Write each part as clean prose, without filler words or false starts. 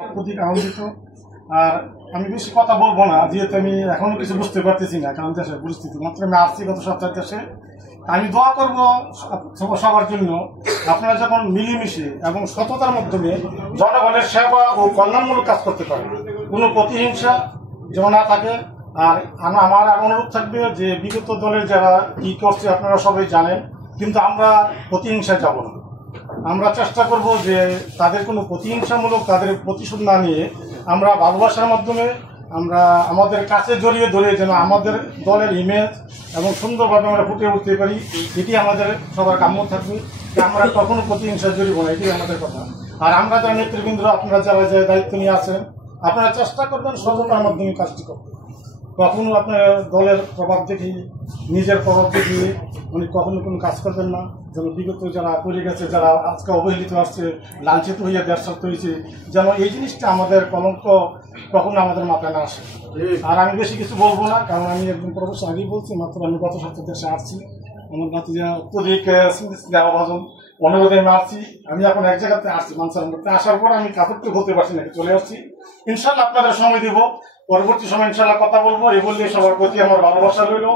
অধিক আনন্দিত। আর আমি বেশি কথা বলবো না, যেহেতু আমি এখনো কিছু বুঝতে পারতেছি না কারণ দেশের পরিস্থিতি। মাত্র আমি আসছি গত সপ্তাহে দেশে। আমি দোয়া করবো সবার জন্য, আপনারা যখন মিলেমিশে এবং সততার মাধ্যমে জনগণের সেবা ও কল্যাণমূলক কাজ করতে পারেন, কোনো প্রতিহিংসা যেন না থাকে। আর আমার আর অনুরোধ থাকবে যে বিগত দলের যারা কি করছে আপনারা সবাই জানেন, কিন্তু আমরা প্রতিহিংসায় যাব না। আমরা চেষ্টা করব যে তাদের কোনো প্রতিহিংসামূলক তাদের প্রতিশোধ না নিয়ে আমরা ভালোবাসার মাধ্যমে আমরা আমাদের কাছে জড়িয়ে ধরে যেন আমাদের দলের ইমেজ এবং সুন্দরভাবে আমরা ফুটে উঠতে পারি, এটি আমাদের সবার কাম্য থাকবে। আমরা কখনো প্রতিহিংসা জড়িব না, এটি আমাদের কথা। আর আমরা যারা নেতৃবৃন্দ, আপনারা যারা যে দায়িত্ব নিয়ে আছেন, আপনারা চেষ্টা করবেন সততার মাধ্যমে কাজটি করতে। কখনো আপনার দলের প্রভাব দেখি, নিজের প্রভাব দেখিয়ে উনি কখনো কোনো কাজ করবেন না। যেন বিগত যারা পড়ে গেছে, যারা আজকে অবহেলিত আসছে, লাঞ্ছিত হইয়া দেশ ছাড়তে হয়েছে, যেন এই জিনিসটা আমাদের কলঙ্ক কখনো আমাদের মাথায় না আসে। আর আমি বেশি কিছু বলবো না, কারণ আমি একদিন প্রবেশ আগেই বলছি, মাত্র আমি গত সপ্তাহে দেশে আসছি। আমার ভাতিজা অত্যধিক ভাজন অনুরোধে আমি আসছি। আমি এখন এক জায়গাতে আসছি মানুষের মধ্যে, আসার পর আমি কাপড়টি বলতে পারছি না, চলে আসছি। ইনশাল্লাহ আপনাদের সময় দিব, পরবর্তী সময় ইনশাল্লাহ কথা বলবো। এই বললে সবার প্রতি আমার ভালোবাসা রইল,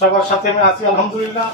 সবার সাথে আমি আছি আলহামদুলিল্লাহ।